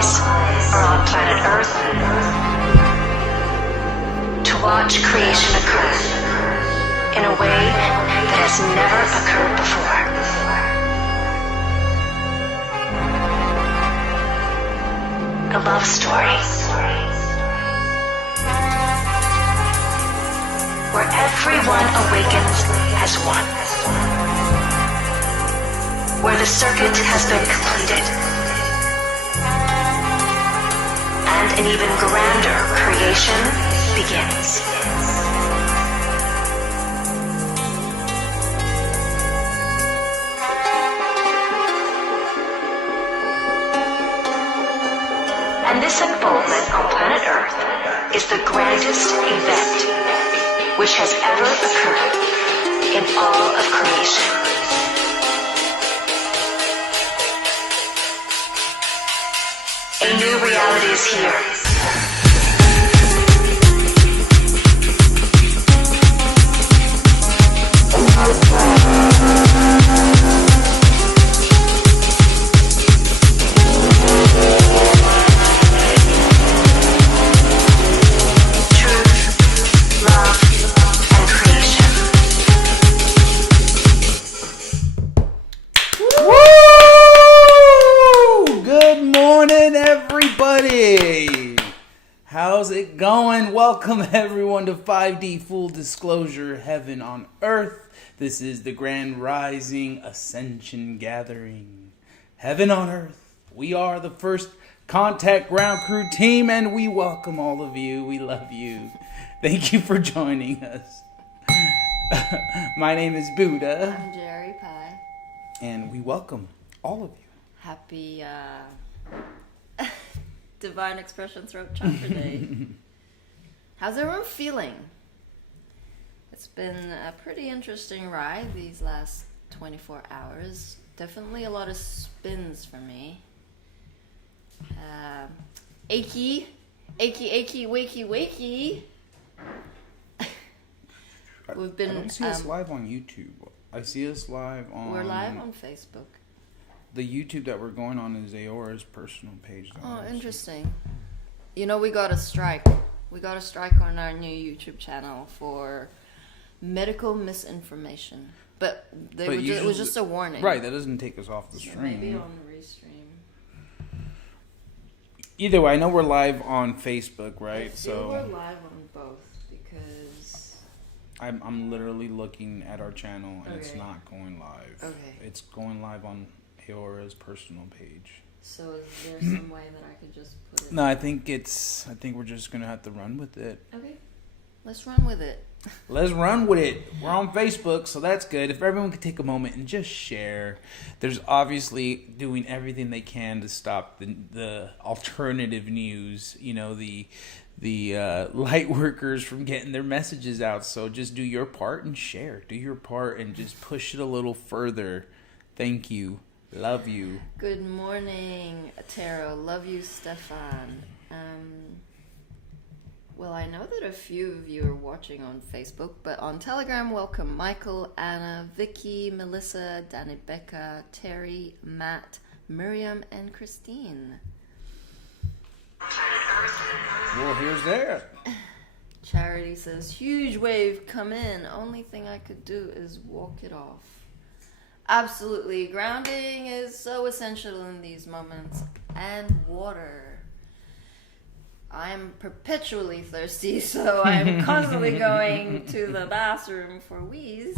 rise are on planet Earth to watch creation occur in a way that has never occurred before. A love story where everyone awakens as one, where the circuit has been completed, and an even grander creation begins. And this unfoldment on planet Earth is the grandest event which has ever occurred in all of creation. A new reality is here. How's it going? Welcome everyone to 5D Full Disclosure Heaven on Earth. This is the Grand Rising Ascension Gathering. Heaven on Earth. We are the first contact ground crew team and we welcome all of you. We love you. Thank you for joining us. My name is Buddha. I'm Jerry Pie. And we welcome all of you. Happy Divine Expression Throat Chakra Day. How's everyone feeling? It's been a pretty interesting ride these last 24 hours. Definitely a lot of spins for me. Achy, wakey. We've been. I don't see us live on YouTube. I see us live on. We're live on Facebook. The YouTube that we're going on is Aora's personal page. Oh, interesting. You know, we got a strike. We got a strike on our new YouTube channel for medical misinformation. But it was just a warning. Right, that doesn't take us off the stream. Maybe on the restream. Either way, I know we're live on Facebook, right? I feel we're live on both because... I'm literally looking at our channel and It's not going live. Okay. It's going live on Aora's personal page. So is there some way that I could just put it? No, I think we're just gonna have to run with it. Okay, let's run with it. Let's run with it. We're on Facebook, so that's good. If everyone could take a moment and just share. There's obviously doing everything they can to stop the alternative news. You know, the light workers from getting their messages out. So just do your part and share. Do your part and just push it a little further. Thank you. Love you. Good morning, Taro. Love you, Stefan. Well, I know that a few of you are watching on Facebook, but on Telegram, welcome Michael, Anna, Vicky, Melissa, Danny Becca, Terry, Matt, Miriam, and Christine. Well, here's that. Charity says, huge wave come in. Only thing I could do is walk it off. Absolutely. Grounding is so essential in these moments. And water. I'm perpetually thirsty, so I'm constantly going to the bathroom for wheeze.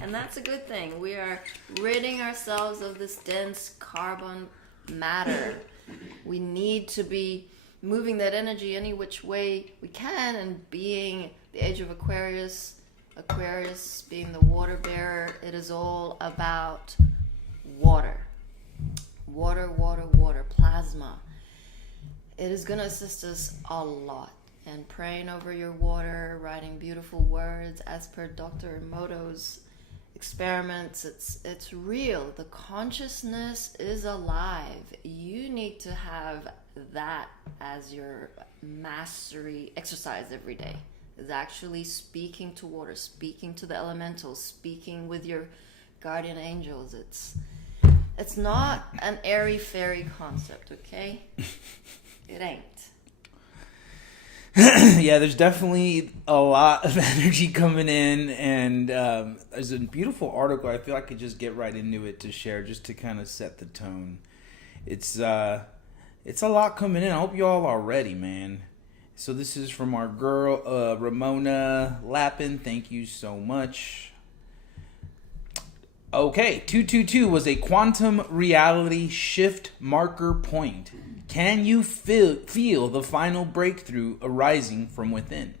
And that's a good thing. We are ridding ourselves of this dense carbon matter. We need to be moving that energy any which way we can, and being the age of Aquarius being the water bearer, it is all about water. Water, plasma. It is going to assist us a lot. And praying over your water, writing beautiful words, as per Dr. Emoto's experiments, it's real. The consciousness is alive. You need to have that as your mastery exercise every day. Is actually speaking to water, speaking to the elementals, speaking with your guardian angels. It's not an airy-fairy concept, okay? It ain't. Yeah, there's definitely a lot of energy coming in, and there's a beautiful article. I feel I could just get right into it to share, just to kind of set the tone. It's a lot coming in. I hope you all are ready, man. So this is from our girl Ramona Lappin. Thank you so much. Okay, 222 was a quantum reality shift marker point. Can you feel the final breakthrough arising from within?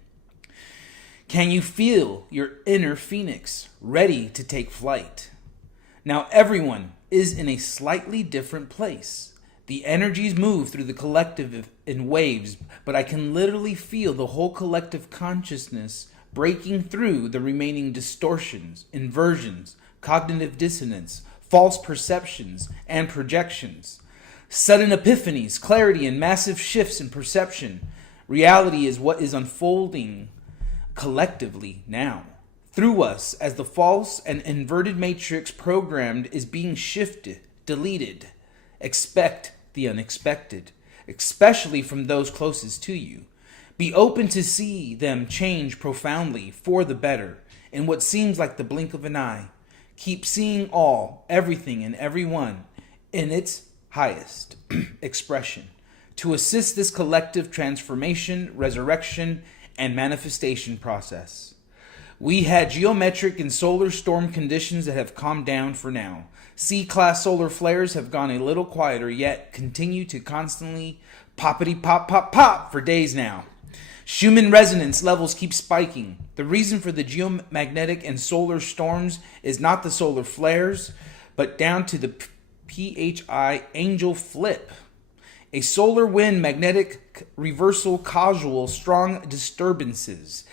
Can you feel your inner phoenix ready to take flight? Now everyone is in a slightly different place. The energies move through the collective in waves, but I can literally feel the whole collective consciousness breaking through the remaining distortions, inversions, cognitive dissonance, false perceptions, and projections. Sudden epiphanies, clarity, and massive shifts in perception. Reality is what is unfolding collectively now. Through us, as the false and inverted matrix programmed is being shifted, deleted. Expect the unexpected, especially from those closest to you. Be open to see them change profoundly for the better in what seems like the blink of an eye. Keep seeing all, everything, and everyone in its highest expression to assist this collective transformation, resurrection, and manifestation process. We had geometric and solar storm conditions that have calmed down for now. C-class solar flares have gone a little quieter, yet continue to constantly poppity pop pop pop for days now. Schumann resonance levels keep spiking. The reason for the geomagnetic and solar storms is not the solar flares, but down to the PHI angel flip. A solar wind magnetic reversal causal strong disturbances.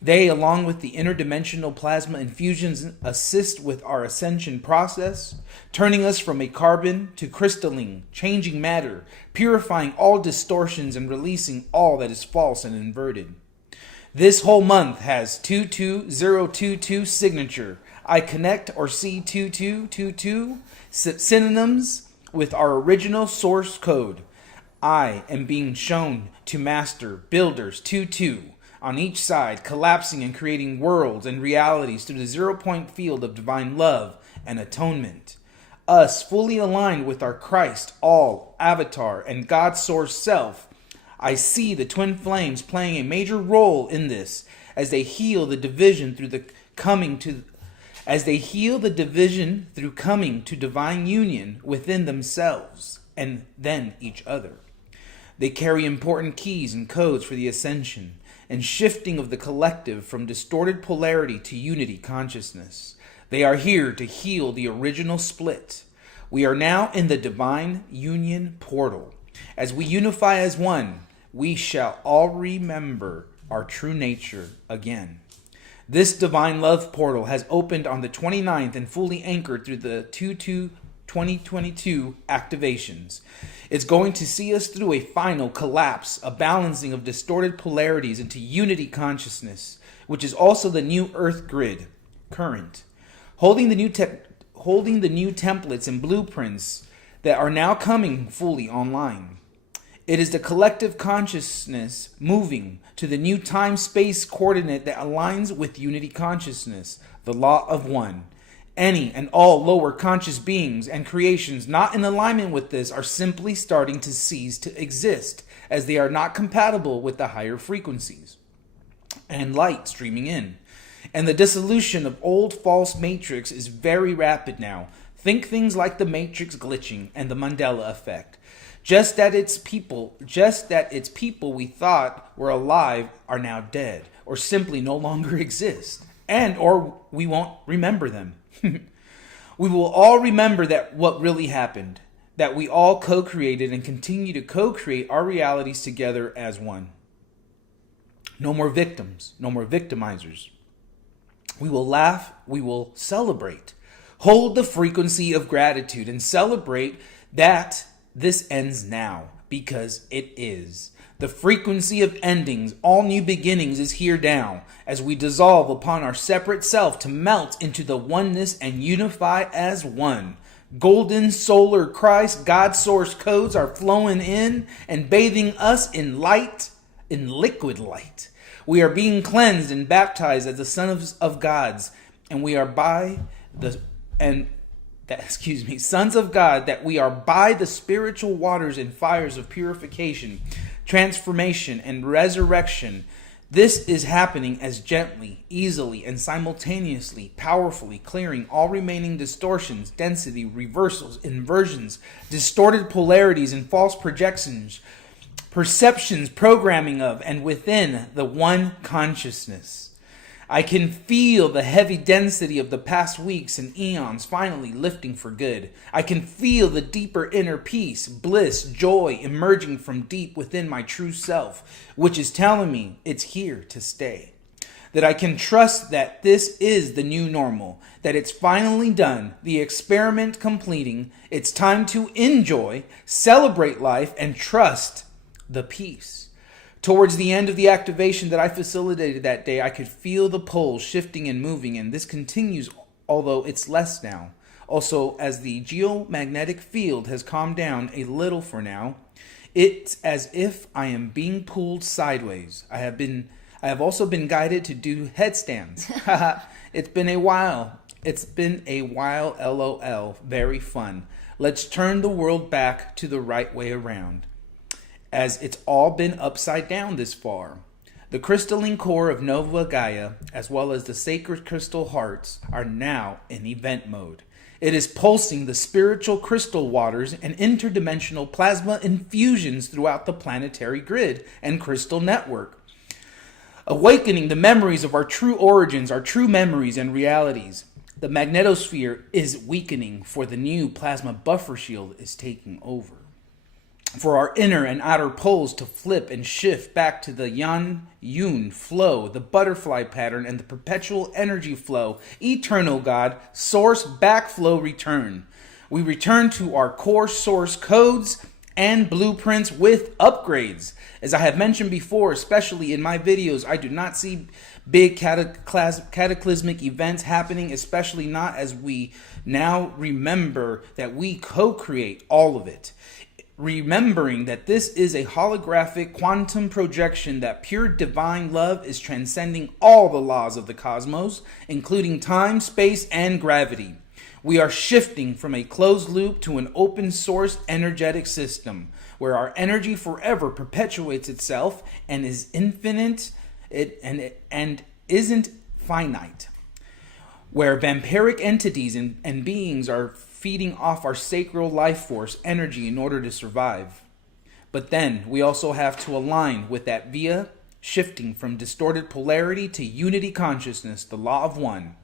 They, along with the interdimensional plasma infusions, assist with our ascension process, turning us from a carbon to crystalline, changing matter, purifying all distortions and releasing all that is false and inverted. This whole month has 22022 signature. I connect or see 2222 synonyms with our original source code. I am being shown to master builders 22 on each side, collapsing and creating worlds and realities through the 0 point field of divine love and atonement. Us fully aligned with our Christ, all, avatar, and God source self. I see the twin flames playing a major role in this as they heal the division through coming to divine union within themselves and then each other. They carry important keys and codes for the ascension and shifting of the collective from distorted polarity to unity consciousness. They are here to heal the original split. We are now in the divine union portal. As we unify as one, we shall all remember our true nature again. This divine love portal has opened on the 29th and fully anchored through the 2022 activations. It's going to see us through a final collapse, a balancing of distorted polarities into unity consciousness, which is also the new earth grid current, holding the new templates and blueprints that are now coming fully online. It is the collective consciousness moving to the new time-space coordinate that aligns with unity consciousness, the law of one. Any and all lower conscious beings and creations not in alignment with this are simply starting to cease to exist, as they are not compatible with the higher frequencies and light streaming in. And the dissolution of old false matrix is very rapid now. Think things like the matrix glitching and the Mandela effect. Just that its people we thought were alive are now dead, or simply no longer exist, and or we won't remember them. We will all remember that what really happened, that we all co-created and continue to co-create our realities together as one. No more victims, no more victimizers. We will laugh, we will celebrate. Hold the frequency of gratitude and celebrate that this ends now, because it is. The frequency of endings, all new beginnings is here now, as we dissolve upon our separate self to melt into the oneness and unify as one. Golden solar Christ, God source codes are flowing in and bathing us in light, in liquid light. We are being cleansed and baptized as the sons of gods, and we are sons of God, that we are by the spiritual waters and fires of purification, transformation, and resurrection. This is happening as gently, easily, and simultaneously, powerfully clearing all remaining distortions, density, reversals, inversions, distorted polarities, and false projections, perceptions, programming of, and within the one consciousness. I can feel the heavy density of the past weeks and eons finally lifting for good. I can feel the deeper inner peace, bliss, joy emerging from deep within my true self, which is telling me it's here to stay. That I can trust that this is the new normal, that it's finally done, the experiment completing. It's time to enjoy, celebrate life, and trust the peace. Towards the end of the activation that I facilitated that day, I could feel the poles shifting and moving, and this continues, although it's less now. Also, as the geomagnetic field has calmed down a little for now, it's as if I am being pulled sideways. I have also been guided to do headstands. It's been a while. LOL. Very fun. Let's turn the world back to the right way around, as it's all been upside down this far. The crystalline core of Nova Gaia, as well as the sacred crystal hearts, are now in event mode. It is pulsing the spiritual crystal waters and interdimensional plasma infusions throughout the planetary grid and crystal network, awakening the memories of our true origins, our true memories and realities. The magnetosphere is weakening, for the new plasma buffer shield is taking over. For our inner and outer poles to flip and shift back to the Yan-Yun flow, the butterfly pattern, and the perpetual energy flow, eternal God, source backflow return. We return to our core source codes and blueprints with upgrades. As I have mentioned before, especially in my videos, I do not see big cataclysmic events happening, especially not as we now remember that we co-create all of it. Remembering that this is a holographic quantum projection, that pure divine love is transcending all the laws of the cosmos, including time, space, and gravity. We are shifting from a closed loop to an open source energetic system, where our energy forever perpetuates itself and is infinite and isn't finite. Where vampiric entities and beings are feeding off our sacred life force energy in order to survive. But then we also have to align with that via shifting from distorted polarity to unity consciousness, the law of one.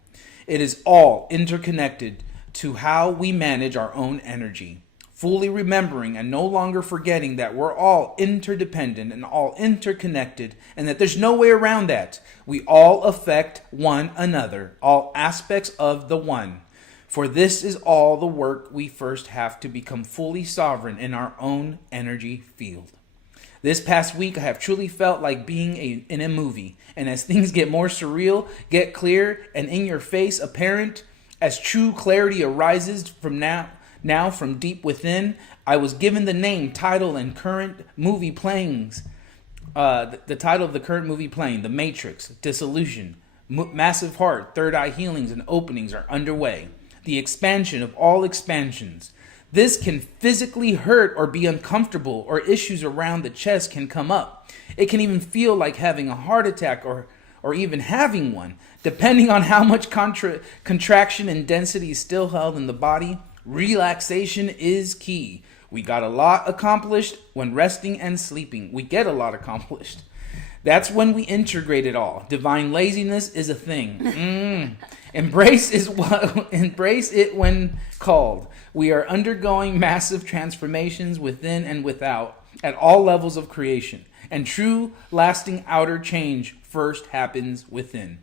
It is all interconnected to how we manage our own energy, fully remembering and no longer forgetting that we're all interdependent and all interconnected, and that there's no way around that. We all affect one another, all aspects of the one. For this is all the work we first have to become fully sovereign in our own energy field. This past week, I have truly felt like being in a movie. And as things get more surreal, get clear, and in your face apparent, as true clarity arises from now from deep within, I was given the name, title, and current movie playing. The title of the current movie playing, The Matrix, Dissolution, Massive Heart, Third Eye Healings, and Openings are underway. The expansion of all expansions. This can physically hurt or be uncomfortable, or issues around the chest can come up. It can even feel like having a heart attack or even having one, depending on how much contraction and density is still held in the body. Relaxation is key. We got a lot accomplished when resting and sleeping. We get a lot accomplished. That's when we integrate it all. Divine laziness is a thing. Embrace it when called. We are undergoing massive transformations within and without at all levels of creation. And true, lasting outer change first happens within.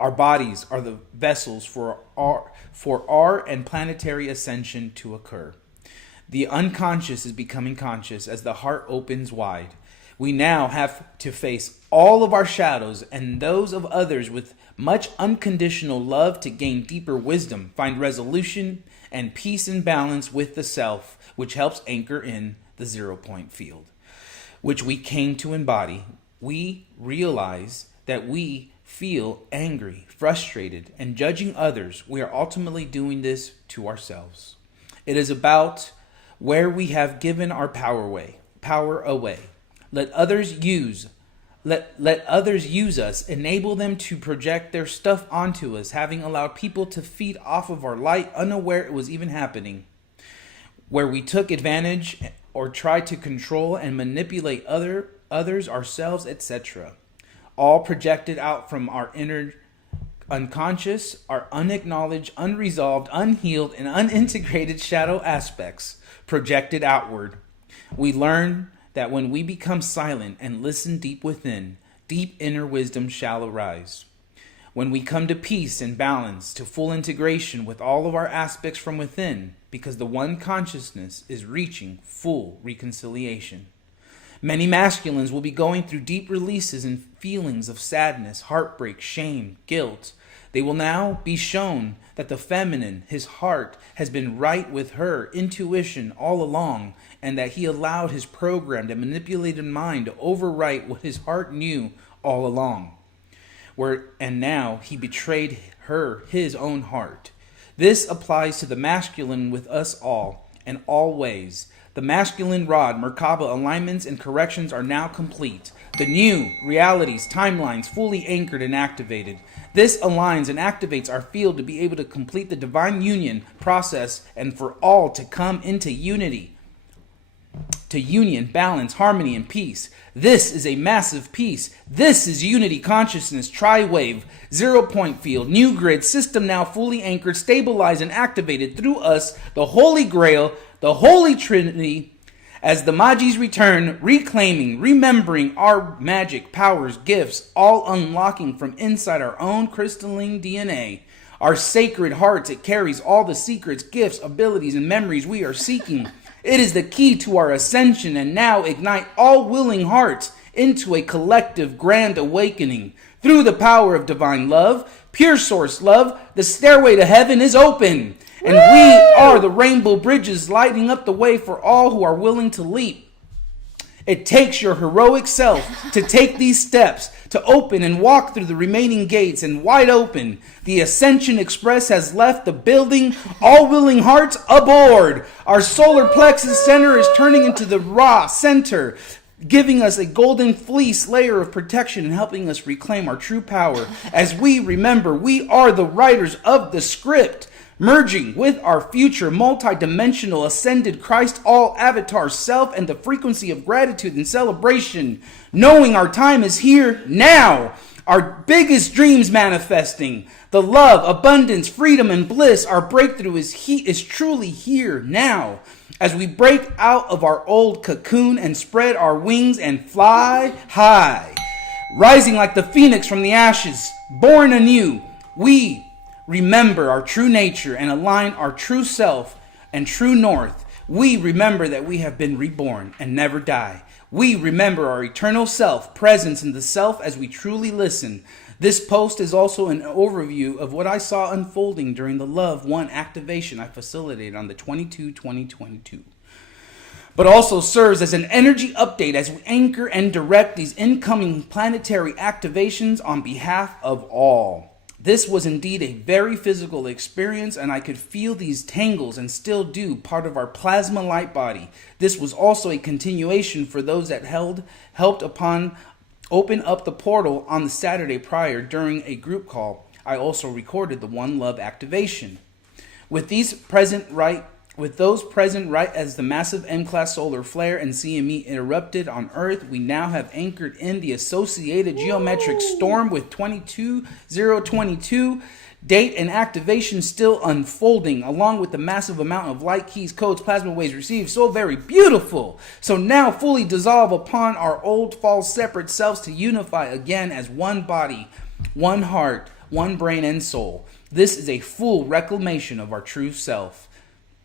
Our bodies are the vessels for our and planetary ascension to occur. The unconscious is becoming conscious as the heart opens wide. We now have to face all of our shadows and those of others with much unconditional love to gain deeper wisdom, find resolution and peace and balance with the self, which helps anchor in the 0-point field, which we came to embody. We realize that we feel angry, frustrated, and judging others. We are ultimately doing this to ourselves. It is about where we have given our power away. Let others use us, enable them to project their stuff onto us, having allowed people to feed off of our light, unaware it was even happening, where we took advantage or tried to control and manipulate others, ourselves, etc. All projected out from our inner unconscious, our unacknowledged, unresolved, unhealed, and unintegrated shadow aspects projected outward. We learn that when we become silent and listen deep within, deep inner wisdom shall arise. When we come to peace and balance, to full integration with all of our aspects from within, because the one consciousness is reaching full reconciliation. Many masculines will be going through deep releases and feelings of sadness, heartbreak, shame, guilt. They will now be shown that the feminine, his heart, has been right with her intuition all along, and that he allowed his programmed and manipulated mind to overwrite what his heart knew all along. And now he betrayed her, his own heart. This applies to the masculine with us all, in all ways. The masculine rod, Merkaba alignments and corrections are now complete. The new realities, timelines fully anchored and activated. This aligns and activates our field to be able to complete the divine union process and for all to come into unity. To union, balance, harmony, and peace. This is a massive peace. This is unity consciousness, tri-wave, 0-point field, new grid, system now fully anchored, stabilized, and activated through us, the Holy Grail, the Holy Trinity, as the Magis return, reclaiming, remembering our magic, powers, gifts, all unlocking from inside our own crystalline DNA. Our sacred hearts, it carries all the secrets, gifts, abilities, and memories we are seeking. It is the key to our ascension, and now ignite all willing hearts into a collective grand awakening. Through the power of divine love, pure source love, the stairway to heaven is open. And we are the rainbow bridges lighting up the way for all who are willing to leap. It takes your heroic self to take these steps, to open and walk through the remaining gates, and wide open. The Ascension Express has left the building, all willing hearts aboard. Our solar plexus center is turning into the Ra center, giving us a golden fleece layer of protection and helping us reclaim our true power. As we remember, we are the writers of the script, merging with our future multi-dimensional ascended Christ all avatar self and the frequency of gratitude and celebration, knowing our time is here now, our biggest dreams manifesting, the love, abundance, freedom, and bliss. Our breakthrough is truly here now, as we break out of our old cocoon and spread our wings and fly high, rising like the phoenix from the ashes, born anew. We remember our true nature and align our true self and true north. We remember that we have been reborn and never die. We remember our eternal self, presence in the self as we truly listen. This post is also an overview of what I saw unfolding during the Love 1 activation I facilitated on the 22/2022. But also serves as an energy update as we anchor and direct these incoming planetary activations on behalf of all. This was indeed a very physical experience, and I could feel these tangles and still do, part of our plasma light body. This was also a continuation for those that helped open up the portal on the Saturday prior during a group call. I also recorded the One Love activation. With those present right as the massive M-class solar flare and CME erupted on Earth, we now have anchored in the associated geometric storm with 22/022 date and activation still unfolding, along with the massive amount of light, keys, codes, plasma waves received. So very beautiful. So now fully dissolve upon our old false separate selves to unify again as one body, one heart, one brain and soul. This is a full reclamation of our true self.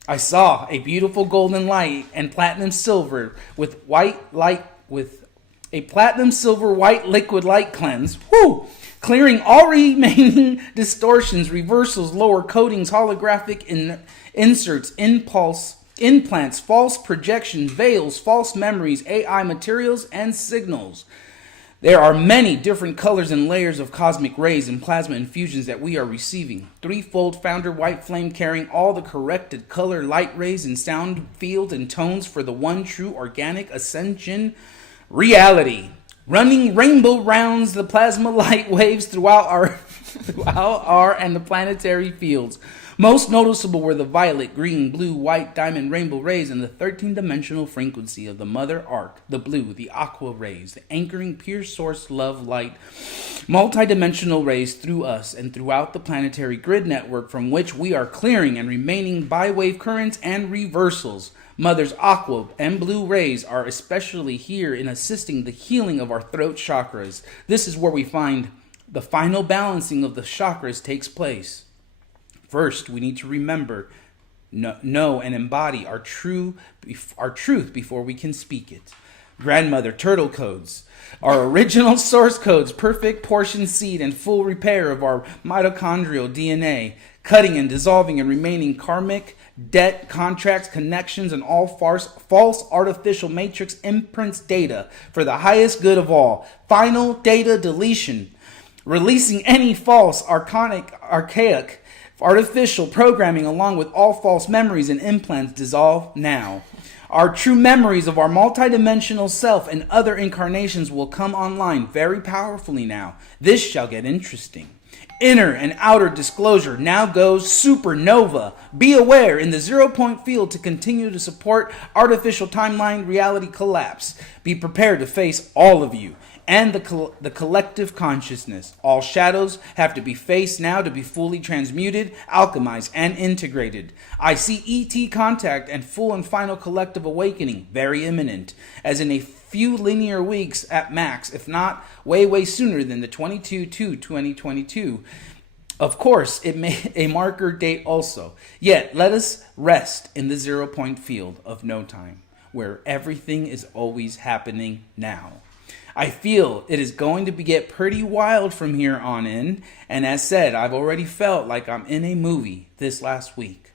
I saw a beautiful golden light and platinum silver with white light with a platinum silver white liquid light cleanse. clearing all remaining distortions, reversals, lower codings, holographic inserts, implants, false projections, veils, false memories, AI materials, and signals. There are many different colors and layers of cosmic rays and plasma infusions that we are receiving. Threefold founder white flame carrying all the corrected color, light rays, and sound fields and tones for the one true organic ascension reality. Running rainbow rounds the plasma light waves throughout our and the planetary fields. Most noticeable were the violet, green, blue, white, diamond, rainbow rays, and the 13-dimensional frequency of the mother arc, the blue, the aqua rays, the anchoring pure source love light, multi-dimensional rays through us and throughout the planetary grid network from which we are clearing and remaining bi-wave currents and reversals. Mother's aqua and blue rays are especially here in assisting the healing of our throat chakras. This is where we find the final balancing of the chakras takes place. First, we need to remember, know, and embody our truth before we can speak it. Grandmother turtle codes, our original source codes, perfect portion seed and full repair of our mitochondrial DNA, cutting and dissolving and remaining karmic debt, contracts, connections, and all false artificial matrix imprints data for the highest good of all. Final data deletion, releasing any false, archaic, artificial programming along with all false memories and implants dissolve now. Our true memories of our multidimensional self and other incarnations will come online very powerfully now. This shall get interesting. Inner and outer disclosure now goes supernova. Be aware in the 0 point field to continue to support artificial timeline reality collapse. Be prepared to face all of you and the collective consciousness. All shadows have to be faced now to be fully transmuted, alchemized, and integrated. I see ET contact and full and final collective awakening very imminent, as in a few linear weeks at max, if not way sooner than the 22/2/2022. Of course, it may a marker date also. Yet, let us rest in the 0 point field of no time, where everything is always happening now. I feel it is going to get pretty wild from here on in, and as said, I've already felt like I'm in a movie this last week.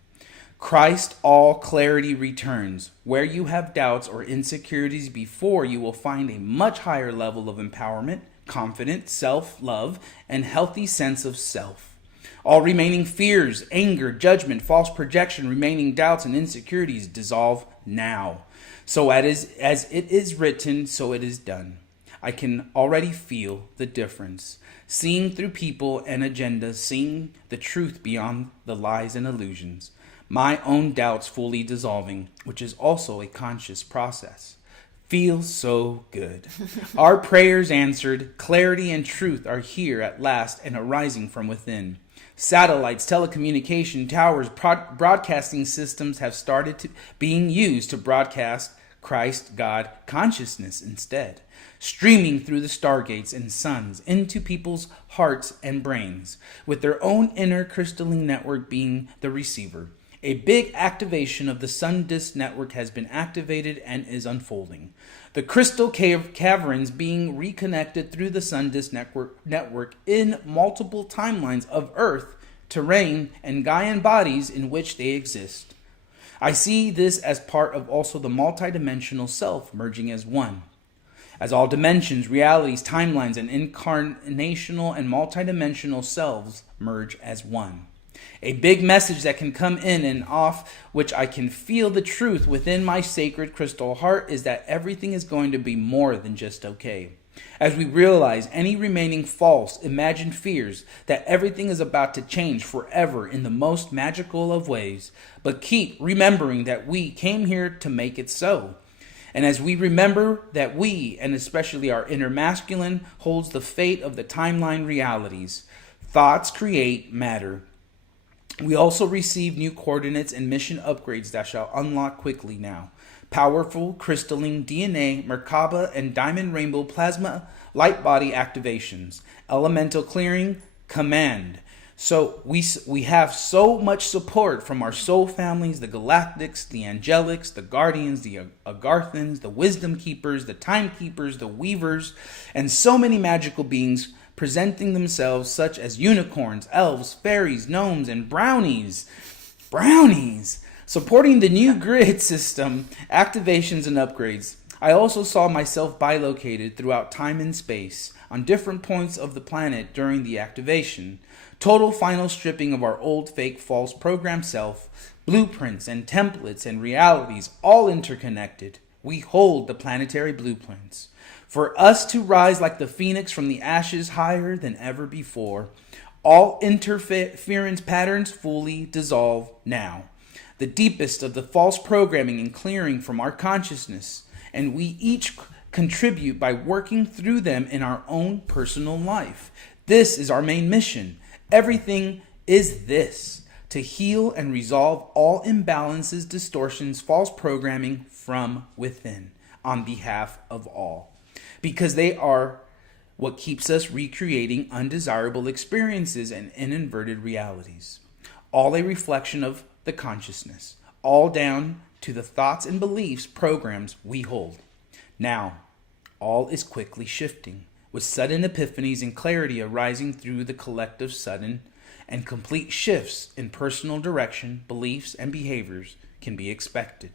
Christ, all clarity returns. Where you have doubts or insecurities before, you will find a much higher level of empowerment, confidence, self-love, and healthy sense of self. All remaining fears, anger, judgment, false projection, remaining doubts, and insecurities dissolve now. So as it is written, so it is done. I can already feel the difference. Seeing through people and agendas, seeing the truth beyond the lies and illusions. My own doubts fully dissolving, which is also a conscious process. Feels so good. Our prayers answered, clarity and truth are here at last and arising from within. Satellites, telecommunication towers, broadcasting systems have started being used to broadcast Christ, God, consciousness instead, streaming through the stargates and suns into people's hearts and brains, with their own inner crystalline network being the receiver. A big activation of the sun disk network has been activated and is unfolding. The crystal caverns being reconnected through the sun disk network in multiple timelines of Earth, terrain, and Gaian bodies in which they exist. I see this as part of also the multidimensional self merging as one. As all dimensions, realities, timelines, and incarnational and multidimensional selves merge as one. A big message that can come in and off, which I can feel the truth within my sacred crystal heart, is that everything is going to be more than just okay. As we realize any remaining false, imagined fears that everything is about to change forever in the most magical of ways, but keep remembering that we came here to make it so. And as we remember that we, and especially our inner masculine, holds the fate of the timeline realities, thoughts create matter. We also receive new coordinates and mission upgrades that shall unlock quickly now. Powerful crystalline DNA, Merkaba, and diamond rainbow plasma light body activations. Elemental clearing, command. So we have so much support from our soul families, the galactics, the angelics, the guardians, the Agarthans, the wisdom keepers, the time keepers, the weavers, and so many magical beings presenting themselves such as unicorns, elves, fairies, gnomes, and brownies. Brownies! Supporting the new grid system, activations, and upgrades. I also saw myself bilocated throughout time and space on different points of the planet during the activation. Total final stripping of our old fake false program self, blueprints and templates and realities all interconnected. We hold the planetary blueprints. For us to rise like the phoenix from the ashes higher than ever before. All interference patterns fully dissolve now. The deepest of the false programming and clearing from our consciousness. And we each contribute by working through them in our own personal life. This is our main mission. Everything is this: to heal and resolve all imbalances, distortions, false programming from within on behalf of all. Because they are what keeps us recreating undesirable experiences and inverted realities. All a reflection of the consciousness, all down to the thoughts and beliefs programs we hold. Now, all is quickly shifting, with sudden epiphanies and clarity arising through the collective sudden and complete shifts in personal direction, beliefs, and behaviors can be expected.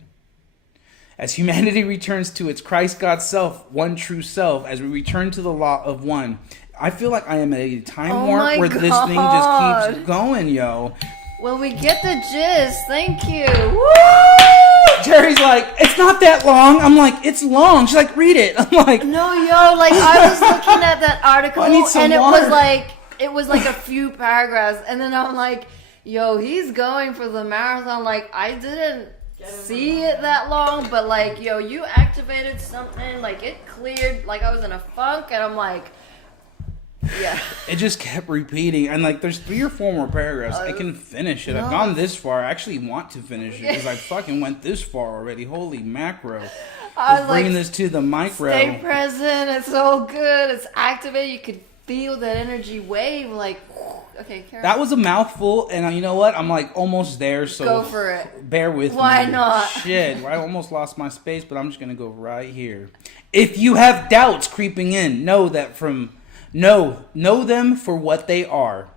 As humanity returns to its Christ God self, one true self, as we return to the law of one, I feel like I am at a time warp where this thing just keeps going, yo. Well, we get the gist. Thank you. Woo! Jerry's like, it's not that long. I'm like, it's long. She's like, read it. I'm like, no, yo, like I was looking at that article I need some and water. it was like a few paragraphs, and then I'm like, yo, he's going for the marathon. Like I didn't see it that long, but like, yo, you activated something. Like it cleared. Like I was in a funk, and I'm like, yeah. It just kept repeating, and like there's 3 or 4 more paragraphs. I can finish it. No. I've gone this far. I actually want to finish it because I fucking went this far already. Holy macro! I was bringing like, this to the micro. Stay present. It's so good. It's activated. You could feel that energy wave. Like, okay, Karen. That was a mouthful, and you know what? I'm like almost there. So go for it. Bear with me. Why not? Shit, I almost lost my space, but I'm just gonna go right here. If you have doubts creeping in, know them for what they are.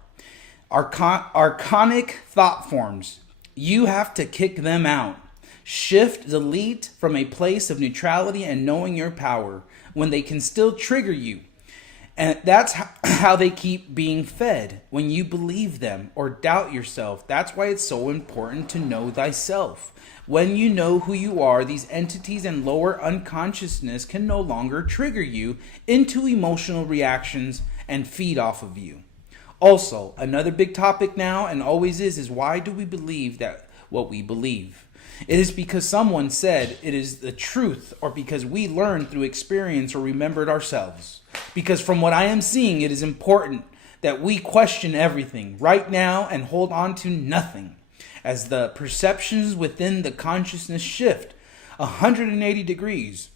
Archonic thought forms. You have to kick them out. Shift, delete from a place of neutrality and knowing your power when they can still trigger you. And that's how they keep being fed when you believe them or doubt yourself. That's why it's so important to know thyself. When you know who you are, these entities and lower unconsciousness can no longer trigger you into emotional reactions and feed off of you. Also, another big topic now and always is why do we believe that what we believe? It is because someone said it is the truth, or because we learned through experience or remembered ourselves. Because from what I am seeing, it is important that we question everything right now and hold on to nothing. As the perceptions within the consciousness shift 180 degrees.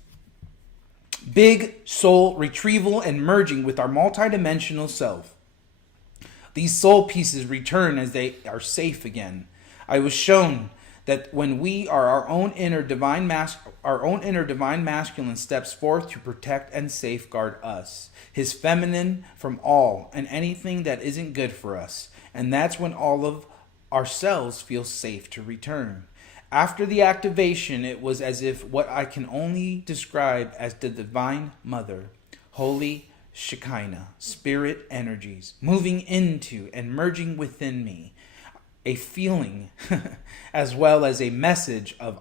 Big soul retrieval and merging with our multidimensional self. These soul pieces return as they are safe again. I was shown that when we are our own inner divine masculine steps forth to protect and safeguard us, his feminine from all and anything that isn't good for us. And that's when all of ourselves feel safe to return. After the activation, it was as if what I can only describe as the Divine Mother, Holy Shekinah, spirit energies, moving into and merging within me. A feeling as well as a message of,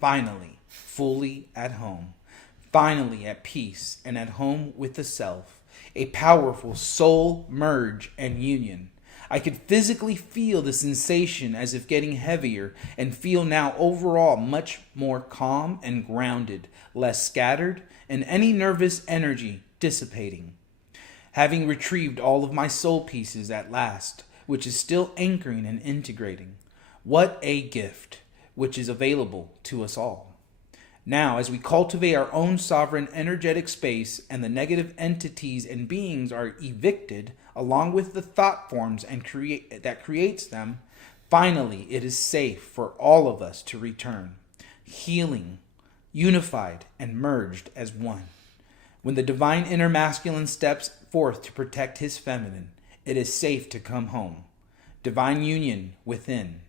finally, fully at home. Finally at peace and at home with the self. A powerful soul merge and union. I could physically feel the sensation as if getting heavier and feel now overall much more calm and grounded, less scattered, and any nervous energy dissipating. Having retrieved all of my soul pieces at last, which is still anchoring and integrating. What a gift, which is available to us all. Now, as we cultivate our own sovereign energetic space and the negative entities and beings are evicted, along with the thought forms and that creates them, finally it is safe for all of us to return, healing, unified, and merged as one. When the divine inner masculine steps forth to protect his feminine. It is safe to come home. Divine union within.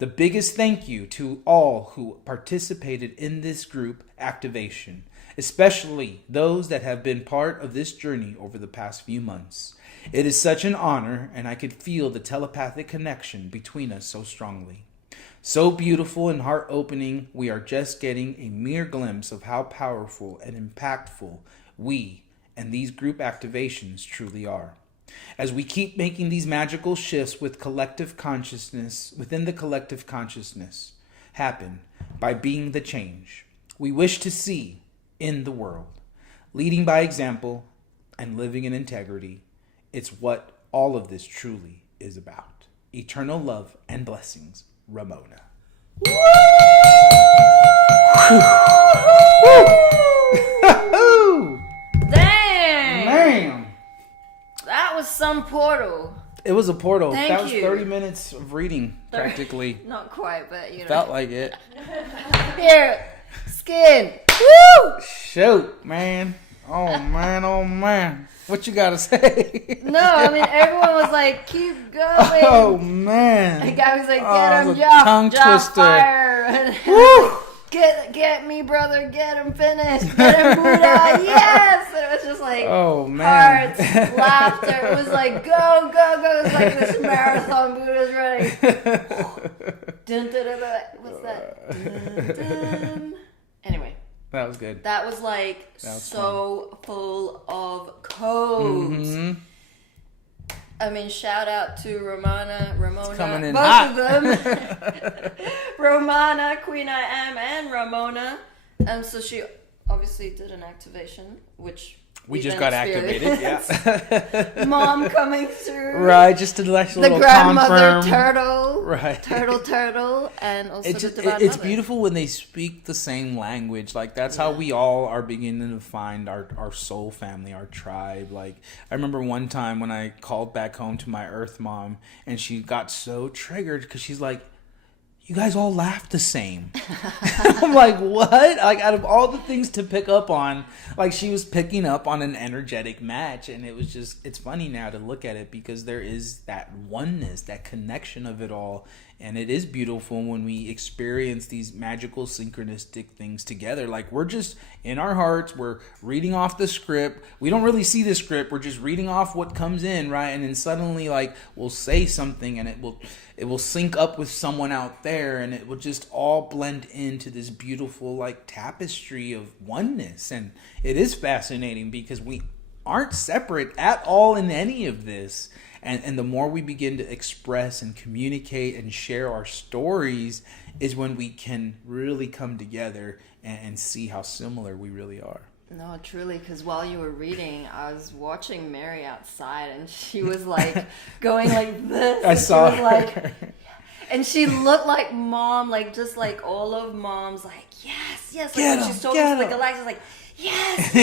The biggest thank you to all who participated in this group activation, especially those that have been part of this journey over the past few months. It is such an honor, and I could feel the telepathic connection between us so strongly. So beautiful and heart-opening, we are just getting a mere glimpse of how powerful and impactful we and these group activations truly are. As we keep making these magical shifts with collective consciousness, within the collective consciousness, happen by being the change we wish to see in the world, leading by example and living in integrity. It's what all of this truly is about. Eternal love and blessings, Ramona. Woo! Dang! Man! That was some portal. It was a portal. Thank that was you. 30 minutes of reading, practically. Not quite, but you know. Felt like it. Here, skin. Woo! Shoot, man. Oh, man, oh, man. What you gotta say? No, I mean, everyone was like, keep going. Oh, man. The guy was like, Oh, get it him, was a Joff, tongue Joff, twister. fire. And Woo! get me, brother, get him finished. Get him, Buddha, yes. And it was just like, Oh, man. hearts, laughter. It was like, go, go, go. It was like this marathon Buddha's running. Dun, dun, dun, dun. What's that? Dun, dun. Anyway. That was good. That was like was so full of codes. Mm-hmm. I mean, shout out to Ramona, Coming in both hot. of them. Romana, Queen I Am, and Ramona. So she obviously did an activation, which We just then got activated, experienced. yeah. Mom coming through. Right, just to let you The little grandmother confirm. turtle. Right. Turtle, and also It's just, the divine it's mother. beautiful when they speak the same language. Like, that's how we all are beginning to find our soul family, our tribe. Like, I remember one time when I called back home to my Earth mom, and she got so triggered because she's like, you guys all laugh the same. I'm like, what? Like, out of all the things to pick up on, like, she was picking up on an energetic match. And it was just, it's funny now to look at it because there is that oneness, that connection of it all. And it is beautiful when we experience these magical synchronistic things together. Like, we're just in our hearts, we're reading off the script. We don't really see the script. We're just reading off what comes in, right? And then suddenly, like, we'll say something and it will sync up with someone out there, and it will just all blend into this beautiful, like, tapestry of oneness. And it is fascinating because we aren't separate at all in any of this. And the more we begin to express and communicate and share our stories is when we can really come together and see how similar we really are. No, truly, because while you were reading, I was watching Mary outside, and she was like going like this. I saw she was her. like, and she looked like Mom, like just like all of Mom's, like yes, like Get when him, she's talking get to the him. Galactus, like yes,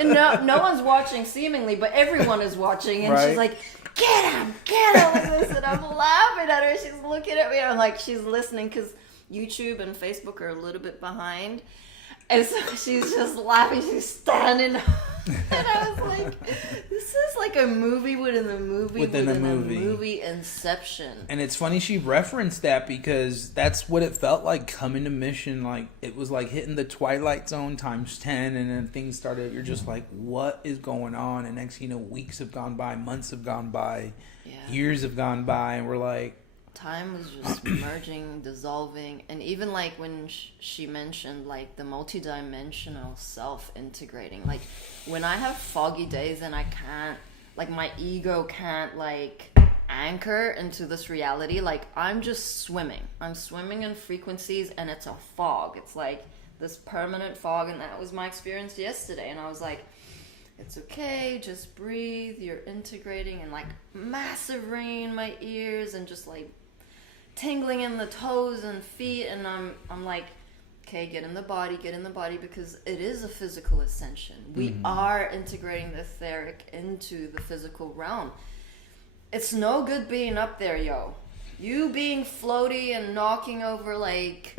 and no one's watching seemingly, but everyone is watching, and Right. she's like, get him like this, and I'm laughing at her. She's looking at me, and I'm like, she's listening because YouTube and Facebook are a little bit behind. And so she's just laughing, she's standing. And I was like, this is like a movie within a movie Within a movie. Inception. And it's funny she referenced that because that's what it felt like coming to Mission. Like, it was like hitting the Twilight Zone times 10, and then things started, you're just like, what is going on? And next thing you know, weeks have gone by, months have gone by, years have gone by, and we're like, time was just merging, dissolving, and even like when she mentioned like the multidimensional self integrating, like when I have foggy days and I can't, like my ego can't like anchor into this reality, like I'm swimming in frequencies, and it's a fog. It's like this permanent fog, and that was my experience yesterday. And I was like, it's okay, just breathe, you're integrating, and like massive ringing in my ears and just like tingling in the toes and feet, and I'm like, okay, get in the body, because it is a physical ascension. We are integrating the etheric into the physical realm. It's no good being up there, yo. You being floaty and knocking over like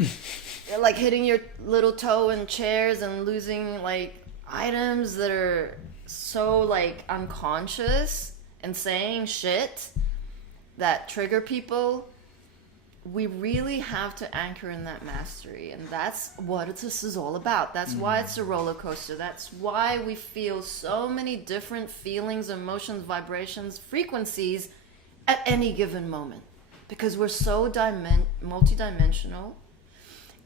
hitting your little toe in chairs and losing like items that are so like unconscious and saying shit that trigger people, we really have to anchor in that mastery. And that's what this is all about. That's why it's a roller coaster. That's why we feel so many different feelings, emotions, vibrations, frequencies at any given moment. Because we're so multidimensional,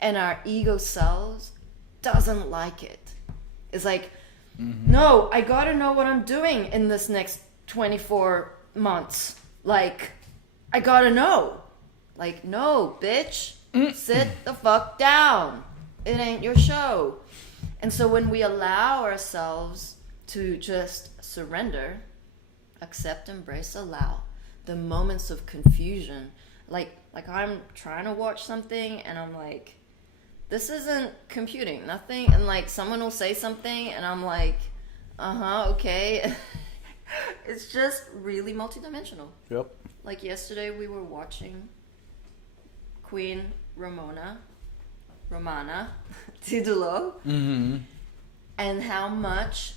and our ego selves doesn't like it. It's like, no, I gotta know what I'm doing in this next 24 months. Like, I gotta know. Like, no, bitch, sit the fuck down. It ain't your show. And so when we allow ourselves to just surrender, accept, embrace, allow the moments of confusion, like I'm trying to watch something and I'm like, this isn't computing, nothing, and like someone will say something and I'm like, okay. It's just really multidimensional. Yep. Like yesterday we were watching Queen Romana Didulo, and how much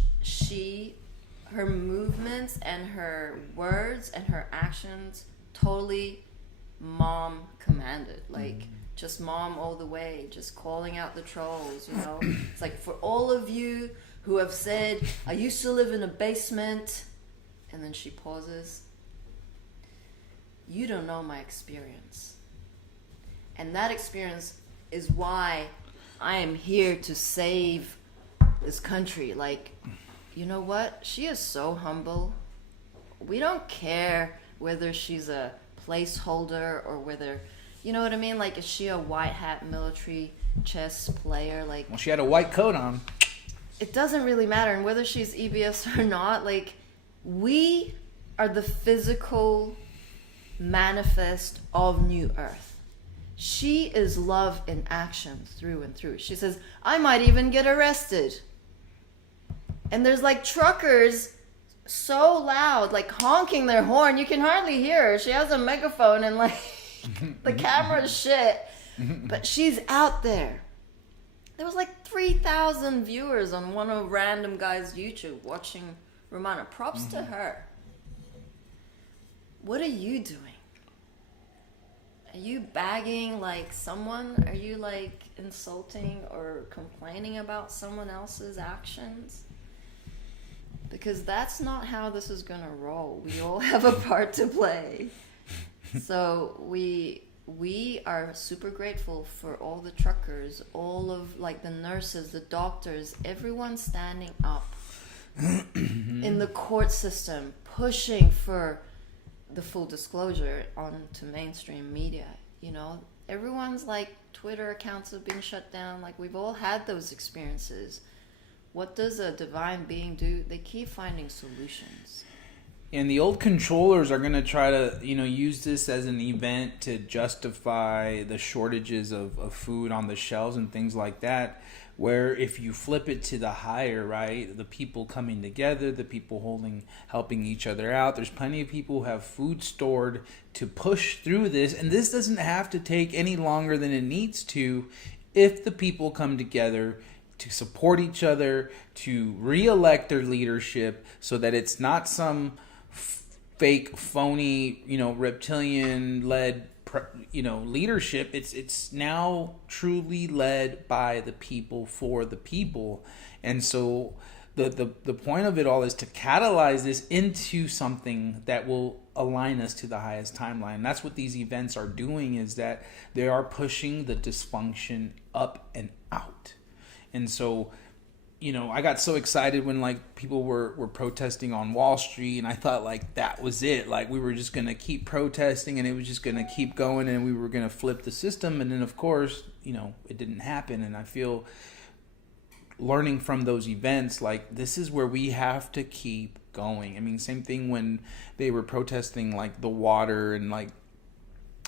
her movements and her words and her actions totally mom commanded. Like, just mom all the way, just calling out the trolls, you know. It's like, for all of you who have said, I used to live in a basement, and then she pauses, you don't know my experience. And that experience is why I am here to save this country. Like, you know what? She is so humble. We don't care whether she's a placeholder or whether, you know what I mean? Like, is she a white hat military chess player? Like, Well, she had a white coat on. it doesn't really matter. And whether she's EBS or not, like, we are the physical manifest of New Earth. She is love in action through and through. She says, I might even get arrested. And there's like truckers so loud, like honking their horn. You can hardly hear her. She has a megaphone and like the camera's shit. But she's out there. There was like 3,000 viewers on one of random guy's YouTube watching Romana. Props to her. What are you doing? Are you bagging like someone? Are you like insulting or complaining about someone else's actions? Because that's not how this is gonna roll. We all have a part to play. So we are super grateful for all the truckers, all of like the nurses, the doctors, everyone standing up in the court system, pushing for the full disclosure onto mainstream media. You know, everyone's like Twitter accounts have been shut down. Like, we've all had those experiences. What does a divine being do? They keep finding solutions. And the old controllers are going to try to, use this as an event to justify the shortages of food on the shelves and things like that. Where if you flip it to the higher, right, the people coming together, the people helping each other out. There's plenty of people who have food stored to push through this. And this doesn't have to take any longer than it needs to if the people come together to support each other, to re-elect their leadership so that it's not some fake, phony, reptilian-led leadership. It's now truly led by the people for the people. And so the point of it all is to catalyze this into something that will align us to the highest timeline. And that's what these events are doing, is that they are pushing the dysfunction up and out. And so, I got so excited when like people were protesting on Wall Street, and I thought like that was it. Like, we were just going to keep protesting and it was just going to keep going and we were going to flip the system. And then of course, it didn't happen. And I feel learning from those events, like this is where we have to keep going. I mean, same thing when they were protesting like the water and like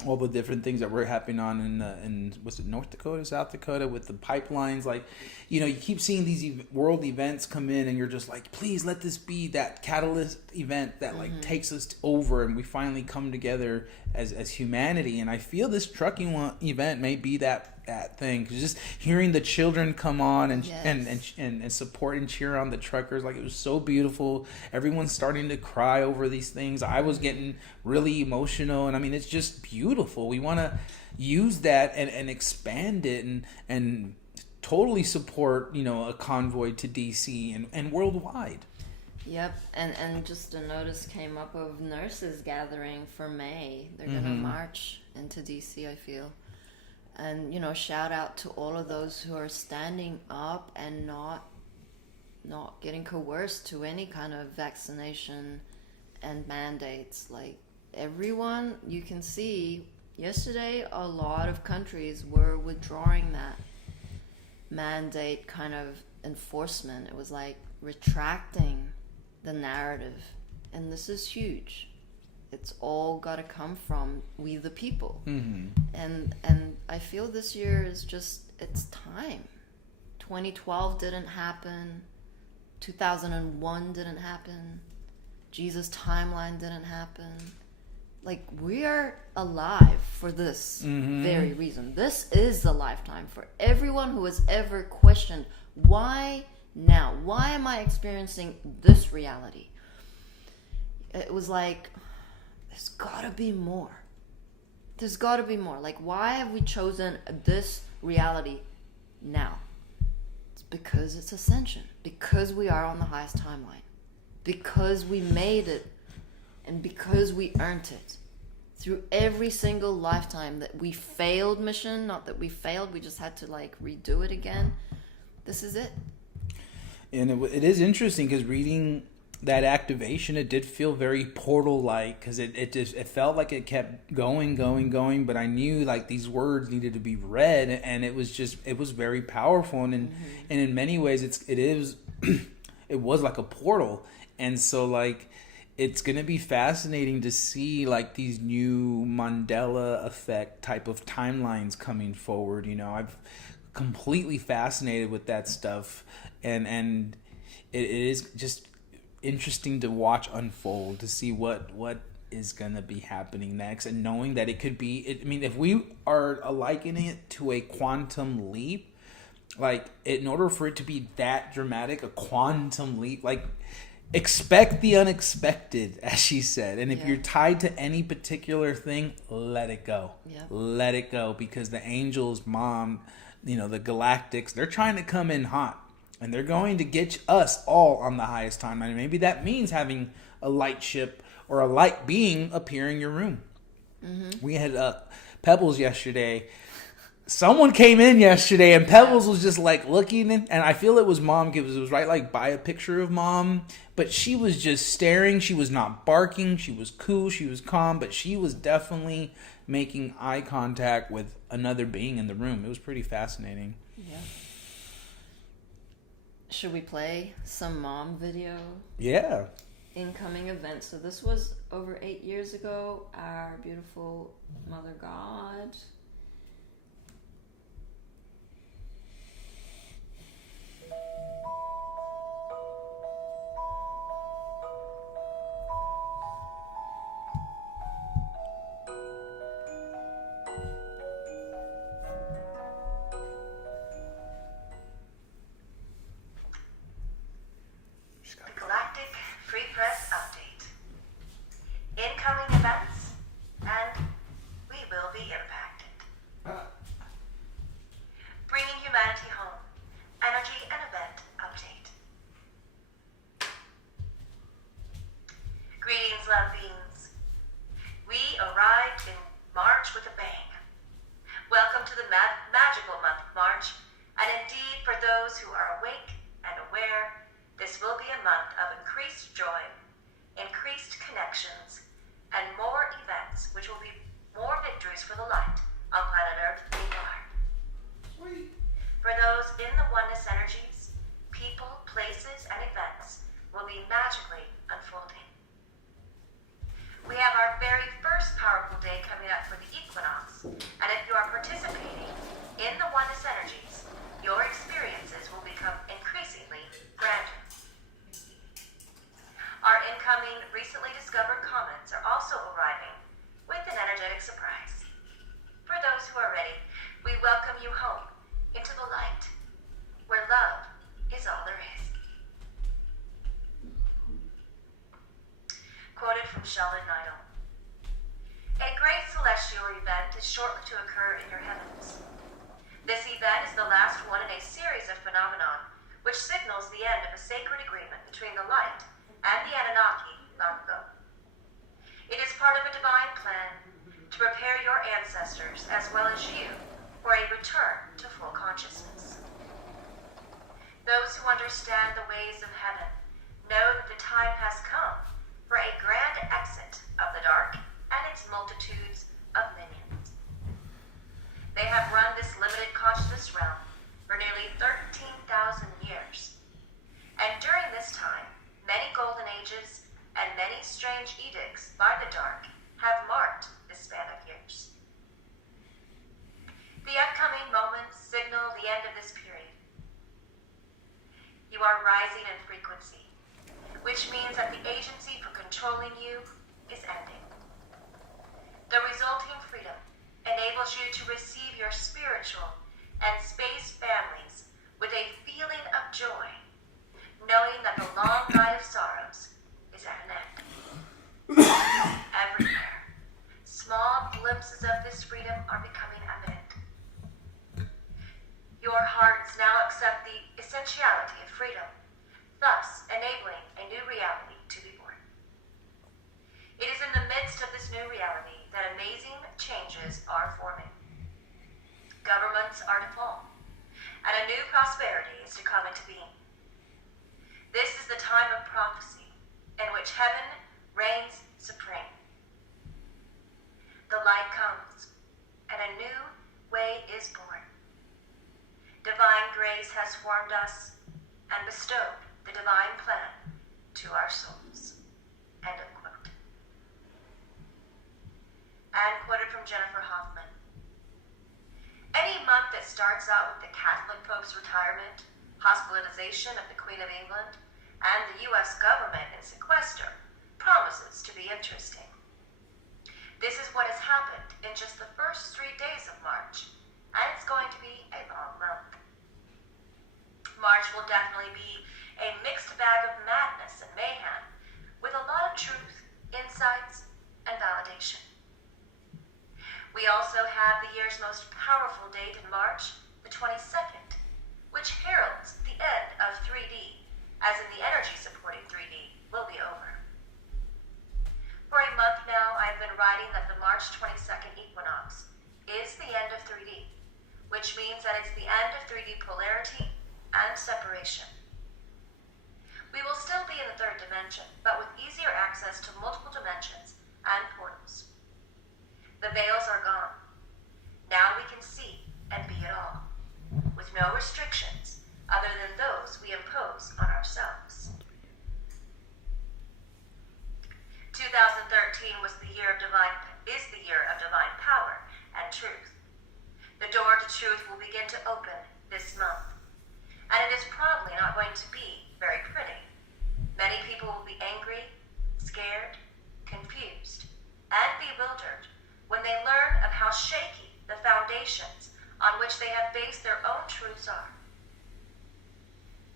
all the different things that were happening on in was it North Dakota, South Dakota with the pipelines. Like, you keep seeing these world events come in and you're just like, please let this be that catalyst event that like takes us over and we finally come together as humanity. And I feel this trucking event may be that thing, because just hearing the children come on and, Yes. and support and cheer on the truckers, like, it was so beautiful. Everyone's starting to cry over these things. I was getting really emotional, and I mean, it's just beautiful. We want to use that and expand it and totally support, you know, a convoy to DC and worldwide. Yep, and just a notice came up of nurses gathering for May. They're gonna march into DC, I feel. And, you know, shout out to all of those who are standing up and not getting coerced to any kind of vaccination and mandates. Like, everyone, you can see yesterday a lot of countries were withdrawing that mandate kind of enforcement. It was like retracting the narrative, and this is huge. It's all got to come from we the people. And I feel this year is just, it's time. 2012 didn't happen, 2001 didn't happen, Jesus timeline didn't happen. Like, we are alive for this very reason. This is a lifetime for everyone who has ever questioned, why now? Why am I experiencing this reality? It was like, there's gotta be more. There's gotta be more. Like, why have we chosen this reality now? It's because it's Ascension. Because we are on the highest timeline. Because we made it. And because we earned it. Through every single lifetime that we failed mission. Not that we failed, we just had to, like, redo it again. This is it. And it is interesting, because reading that activation, it did feel very portal-like, because it felt like it kept going, but I knew, like, these words needed to be read, and it was very powerful, and in many ways it was like a portal. And so, like, it's gonna be fascinating to see, like, these new Mandela effect type of timelines coming forward. You know, I've completely fascinated with that stuff, and it is just interesting to watch unfold, to see what is going to be happening next, and knowing that it could be, I mean, if we are likening it to a quantum leap, like, in order for it to be that dramatic, a quantum leap, like, expect the unexpected, as she said. And if you're tied to any particular thing, let it go. Let it go, because the angels, mom, you know, the galactics, they're trying to come in hot. And they're going to get us all on the highest timeline. And maybe that means having a light ship or a light being appear in your room. We had Pebbles yesterday. Someone came in yesterday, and Pebbles was just, like, looking in, and I feel it was mom, because it was right, like, by a picture of mom. But she was just staring. She was not barking. She was cool. She was calm. But she was definitely making eye contact with another being in the room. It was pretty fascinating. Yeah. Should we play some mom video? Yeah. Incoming events. So this was over 8 years ago. Our beautiful Mother God. Incoming events, and we will be impacted. Bringing humanity home. Energy and event update. Greetings, love beings. We arrived in March with a bang. Welcome to the magical month of March, and indeed, for those who are awake and aware, this will be a month of increased joy, increased connections, and more events, which will be more victories for the light on planet Earth we are. Sweet. For those in the oneness energies, people, places, and events will be magically unfolding. We have our very first powerful day coming up for the equinox, and if you are participating in the oneness energies, your experiences will become increasingly grander. Our incoming recently discovered comets are also arriving with an energetic you home into the light, where love is all there is. Quoted from Sheldon Neidl. A great celestial event is shortly to occur in your heavens. This event is the last one in a series of phenomena which signals the end of a sacred agreement between the light and the Anunnaki long ago. It is part of a divine plan to prepare your ancestors as well as you for a return to full consciousness. Those who understand the ways of heaven know that the time has come for a grand exit of the dark and its multitudes of minions. They have run this limited consciousness realm for nearly 13,000 years. And during this time, many golden ages and many strange edicts by the dark have marked this span of years. The upcoming moments signal the end of this period. You are rising in frequency, which means that the agency for controlling you is ending. The resulting freedom enables you to receive your spiritual and space families with a feeling of joy, knowing that the long night of sorrows is at an end. Everywhere, small glimpses of this freedom are becoming evident. Your hearts now accept the essentiality of freedom, thus enabling a new reality to be born. It is in the midst of this new reality that amazing changes are forming. Governments are to fall, and a new prosperity is to come into being. This is the time of prophecy in which heaven reigns supreme. The light comes, and a new way is born. Divine grace has formed us and bestowed the divine plan to our souls. End of quote. And quoted from Jennifer Hoffman. Any month that starts out with the Catholic Pope's retirement, hospitalization of the Queen of England, and the U.S. government in sequester promises to be interesting. This is what has happened in just the first 3 days of March, and it's going to be a long month. March will definitely be a mixed bag of madness and mayhem, with a lot of truth, insights, and validation. We also have the year's most powerful date in March, the 22nd, which heralds the end of 3D, as in the energy supporting 3D will be over. For a month now, I've been writing that the March 22nd equinox is the end of 3D, which means that it's the end of 3D polarity and separation. We will still be in the third dimension, but with easier access to multiple dimensions and portals. The veils are gone. Now we can see and be it all, with no restrictions other than those we impose on ourselves. 2013 is the year of divine power and truth. The door to truth will begin to open this month, and it is probably not going to be very pretty. Many people will be angry, scared, confused, and bewildered when they learn of how shaky the foundations on which they have based their own truths are.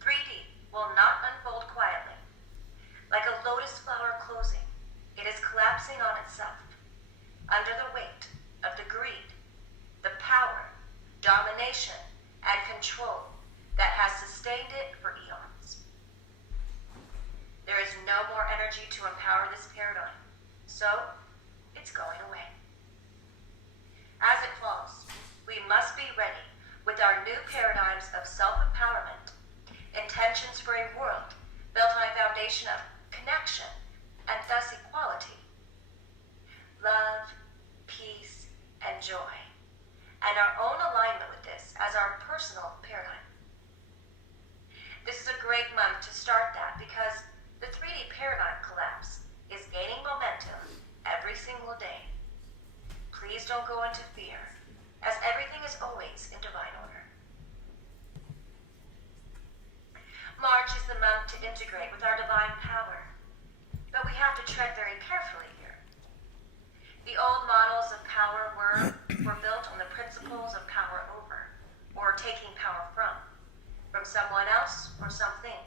3D will not unfold quietly. Like a lotus flower closing, it is collapsing on itself, under the weight of the greed, the power, domination, and control that has sustained it for eons. There is no more energy to empower this paradigm, so it's going away. As it falls, we must be ready with our new paradigms of self-empowerment, intentions for a world built on a foundation of connection and thus equality, love, peace, and joy, and our own alignment with this as our personal paradigm. This is a great month to start that because the 3D paradigm collapse is gaining momentum every single day. Please don't go into fear, as everything is always in divine order. March is the month to integrate with our divine power, but we have to tread very carefully here. The old models of power were built on the principles of power over someone else or something.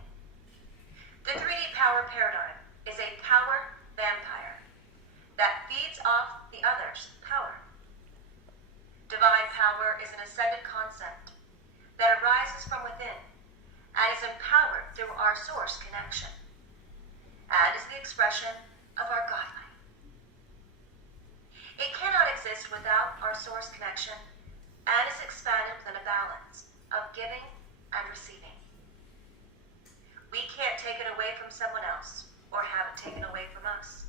The 3D power paradigm is a power vampire that feeds off the other's power. Divine power is an ascended concept that arises from within and is empowered through our source connection and is the expression of our Godlight. It cannot exist without our source connection and is expanded within a balance of giving and receiving. We can't take it away from someone else or have it taken away from us.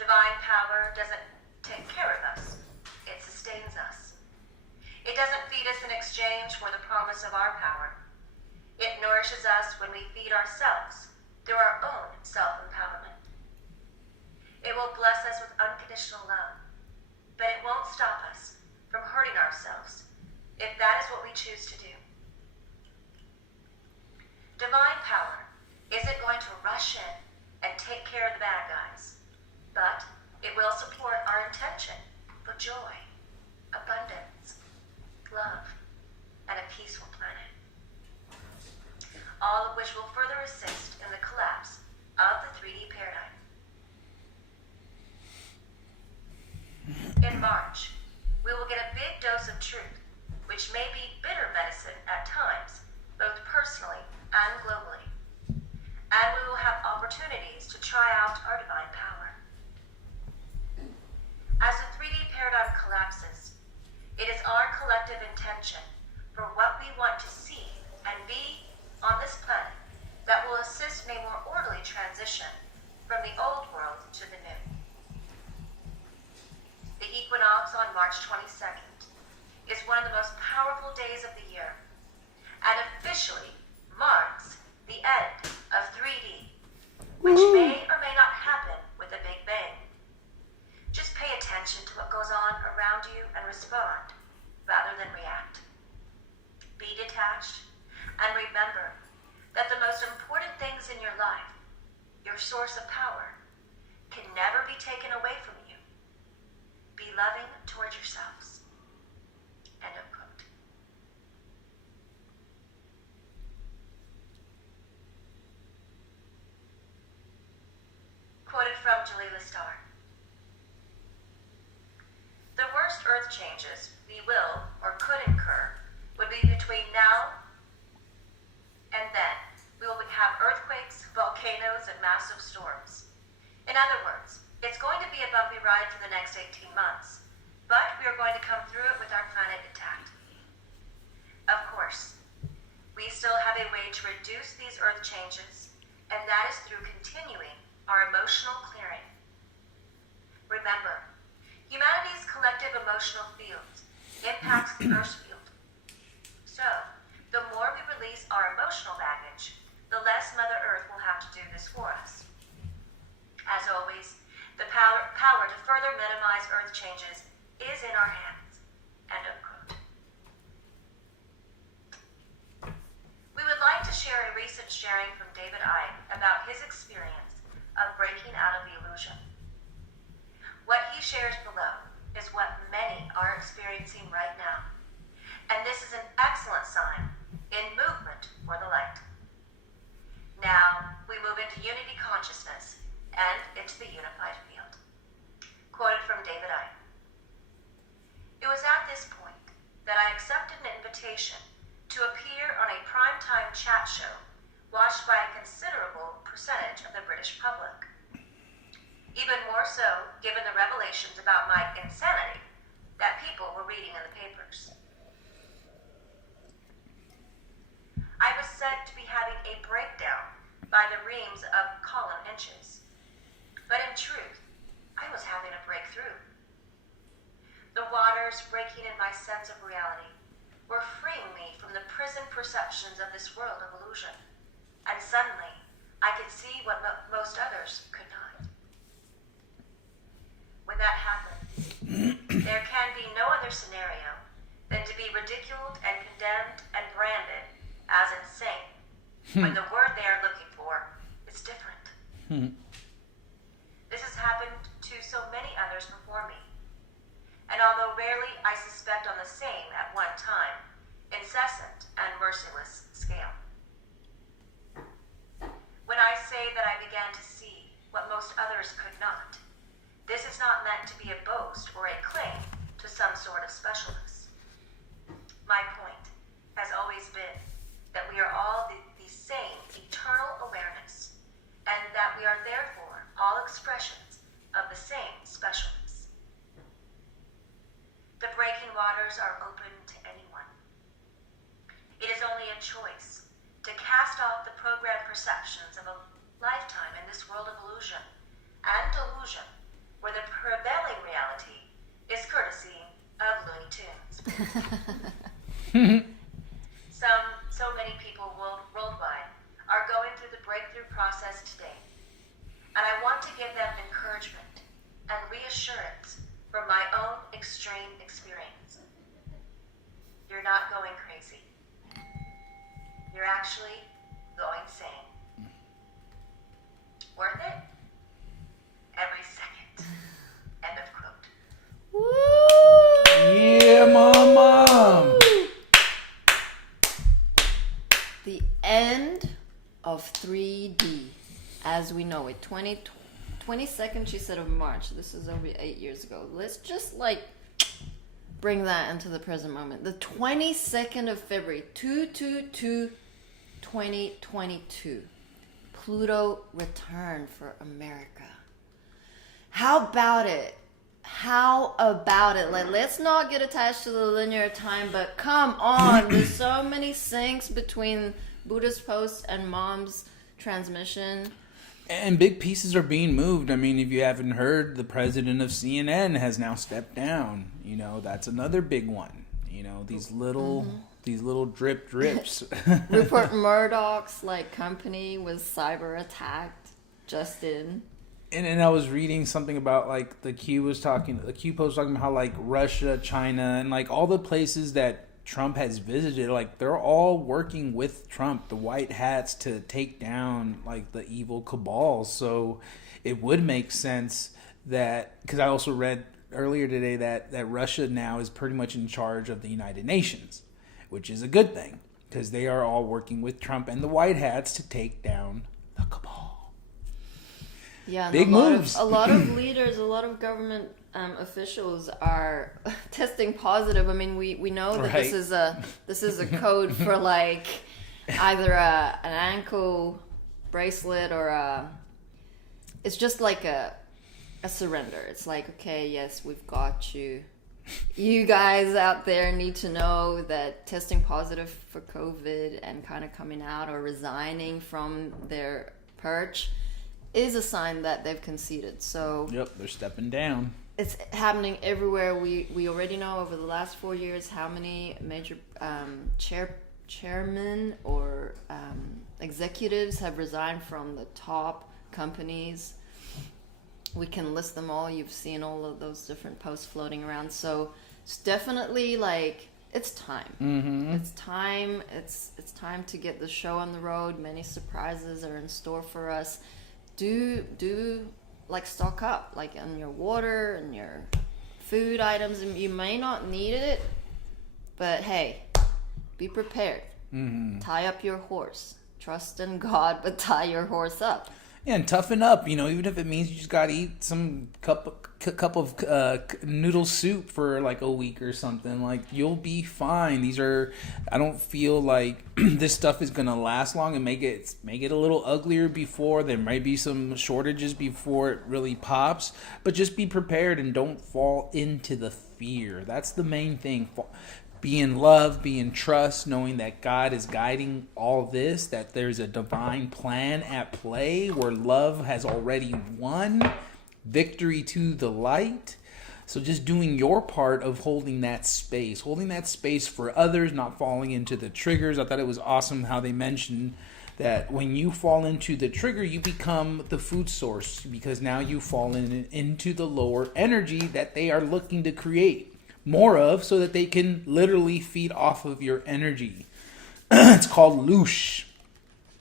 Divine power doesn't take care of us, it sustains us. It doesn't feed us in exchange for the promise of our power. It nourishes us when we feed ourselves through our own self-empowerment. It will bless us with unconditional love, but it won't stop us from hurting ourselves if that is what we choose to do. Divine power isn't going to rush in and take care of the bad guys, but it will support our intention for joy, abundance, love, and a peaceful planet. All of which will further assist in the collapse of the 3D paradigm. In March, we will get a big dose of truth, which may be bitter medicine at times, both personally and globally. And we will have opportunities to try out our divine power. As the 3D paradigm collapses, it is our collective intention for what we want to see and be on this planet that will assist in a more orderly transition from the old world to the new. The equinox on March 22nd is one of the most powerful days of the year and officially marks the end of 3D, which may or may not happen with a Big Bang. Just pay attention to what goes on around you and respond rather than react. Be detached and remember that the most important things in your life, your source of power, can never be taken away from you. Be loving towards yourselves. End of quote. Quoted from Jalila Star. The worst earth changes we will or could incur would be between now and then. We will have earthquakes, volcanoes, and massive storms. In other words, it's going to be a bumpy ride for the next 18 months, but we are going to come through it with our planet intact. Of course, we still have a way to reduce these earth changes, and that is through continuing our emotional clearing. Remember, humanity's collective emotional field impacts the Earth's field. So, the more we release our emotional baggage, the less Mother Earth will have to do this for us. As always, the power to further minimize Earth changes is in our hands. End of quote. We would like to share a recent sharing from David Icke about his experience of breaking out of the illusion. What he shares below is what many are experiencing right now. And this is an excellent sign in movement for the light. Now, we move into unity consciousness and into the unified field. Quoted from David Icke. It was at this point that I accepted an invitation to appear on a primetime chat show watched by a considerable percentage of the British public. Even more so, given the revelations about my insanity that people were reading in the papers. I was said to be having a breakdown by the reams of column inches. But in truth, I was having a breakthrough. The waters breaking in my sense of reality were freeing me from the prison perceptions of this world of illusion. And suddenly, I could see what most others could not. When that happens, there can be no other scenario than to be ridiculed and condemned and branded as insane when the word they are looking for is different. This has happened to so many others before me. And although rarely I suspect on the same at one time, incessant and merciless scale. When I say that I began to see what most others could not, this is not meant to be a boast or a claim to some sort of specialness. My point has always been that we are all the same eternal awareness, and that we are therefore all expressions of the same specialness. The breaking waters are open to anyone. It is only a choice to cast off the programmed perceptions of a lifetime in this world of illusion and delusion, where the prevailing reality is courtesy of Looney Tunes. So many people worldwide are going through the breakthrough process today, and I want to give them encouragement and reassurance from my own extreme experience. You're not going crazy. You're actually going sane. Worth it? Every second. End of quote. Woo! Yeah, mama. The end of 3D as we know it. 22nd, she said, of March. This is over 8 years ago. Let's just bring that into the present moment. The 22nd of February, 2/22/2022. Pluto returned for America. How about it? How about it? Let's not get attached to the linear time, but come on. There's so many syncs between Buddha's post and Mom's transmission. And big pieces are being moved. I mean, if you haven't heard, the president of CNN has now stepped down. You know, that's another big one. You know, these little drips. Rupert Murdoch's company was cyber attacked just in. And I was reading something about the Q post talking about how Russia, China, and all the places that Trump has visited, they're all working with Trump, the white hats, to take down the evil cabal. So it would make sense that, because I also read earlier today that Russia now is pretty much in charge of the United Nations, which is a good thing because they are all working with Trump and the white hats to take down the cabal. Yeah, big moves. A lot of leaders, a lot of government officials are testing positive. I mean, we know that Right. this is a code for either an ankle bracelet or it's just a surrender. It's okay, yes, we've got you. You guys out there need to know that testing positive for COVID and kind of coming out or resigning from their perch is a sign that they've conceded. So Yep, they're stepping down. it's happening everywhere. We already know over the last 4 years how many major chairmen or executives have resigned from the top companies. We can list them all. You've seen all of those different posts floating around. So it's definitely it's time. Mm-hmm. It's time. It's time to get the show on the road. Many surprises are in store for us. Do stock up on your water and your food items, and you may not need it, but hey, be prepared. Mm-hmm. Tie up your horse. Trust in God, but tie your horse up. Yeah, and toughen up. Even if it means you just gotta eat some cup of noodle soup for a week or something. You'll be fine. I don't feel this stuff is gonna last long and make it a little uglier before. There might be some shortages before it really pops, but just be prepared and don't fall into the fear. That's the main thing. Be in love, be in trust, knowing that God is guiding all this, that there's a divine plan at play where love has already won, victory to the light. So just doing your part of holding that space for others, not falling into the triggers. I thought it was awesome how they mentioned that when you fall into the trigger, you become the food source because now you fall into the lower energy that they are looking to create more of so that they can literally feed off of your energy. It's called loosh.